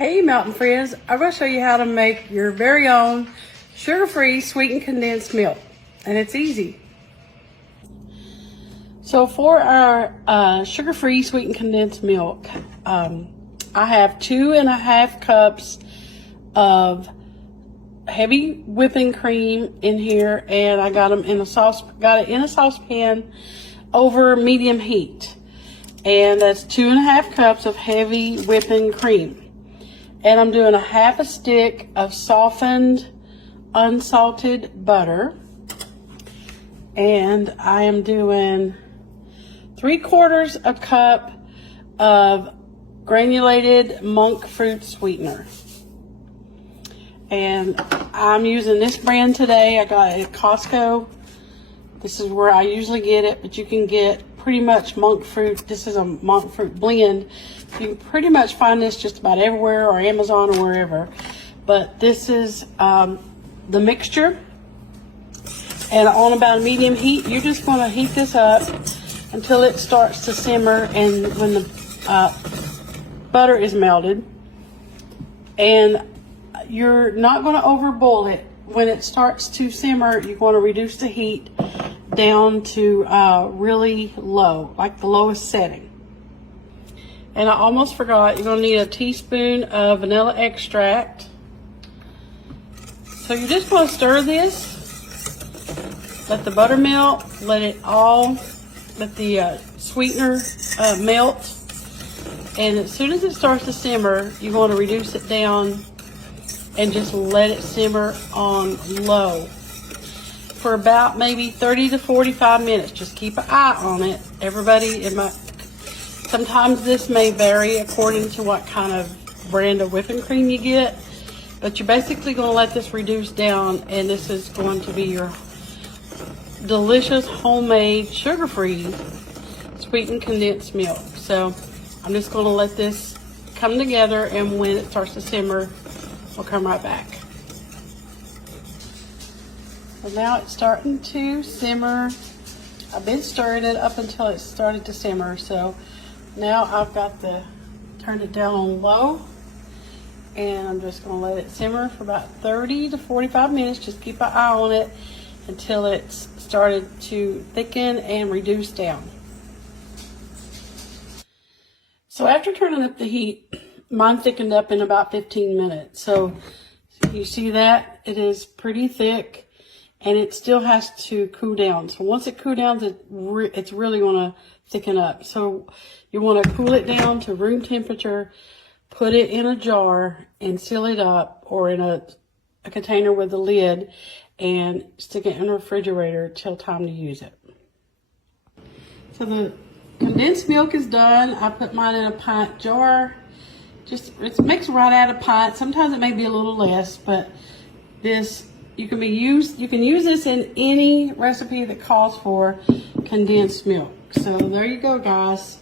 Hey mountain friends, I'm going to show you how to make your very own sugar-free sweetened condensed milk, and it's easy. So for our sugar-free sweetened condensed milk, I have 2.5 cups of heavy whipping cream in here, and I got them in a saucepan over medium heat, and that's 2.5 cups of heavy whipping cream. And I'm doing 1/2 stick of softened, unsalted butter. And I am doing 3/4 a cup of granulated monk fruit sweetener. And I'm using this brand today. I got it at Costco. This is where I usually get it, but you can get pretty much monk fruit. This is a monk fruit blend. You can pretty much find this just about everywhere, or Amazon, or wherever. But this is the mixture. And on about a medium heat, you're just going to heat this up until it starts to simmer, and when the butter is melted. And you're not going to overboil it. When it starts to simmer, you're going to reduce the heat down to really low, like the lowest setting. And I almost forgot, you're going to need a teaspoon of vanilla extract. So you're just going to stir this, let the butter melt, let the sweetener melt. And as soon as it starts to simmer, you're going to reduce it down and just let it simmer on low for about maybe 30 to 45 minutes. Just keep an eye on it. Everybody, sometimes this may vary according to what kind of brand of whipping cream you get, but you're basically going to let this reduce down, and this is going to be your delicious homemade sugar-free sweetened condensed milk. So I'm just going to let this come together, and when it starts to simmer, we'll come right back. So now it's starting to simmer. I've been stirring it up until it started to simmer. So now I've got turned it down on low, and I'm just going to let it simmer for about 30 to 45 minutes. Just keep an eye on it until it's started to thicken and reduce down. So after turning up the heat, mine thickened up in about 15 minutes. So you see that? It is pretty thick, and it still has to cool down. So once it cools down, it's really going to thicken up. So you want to cool it down to room temperature, put it in a jar and seal it up, or in a container with a lid, and stick it in the refrigerator till time to use it. So the condensed milk is done. I put mine in a pint jar. It's mixed right out of pint. Sometimes it may be a little less, but you can use this in any recipe that calls for condensed milk. So there you go, guys.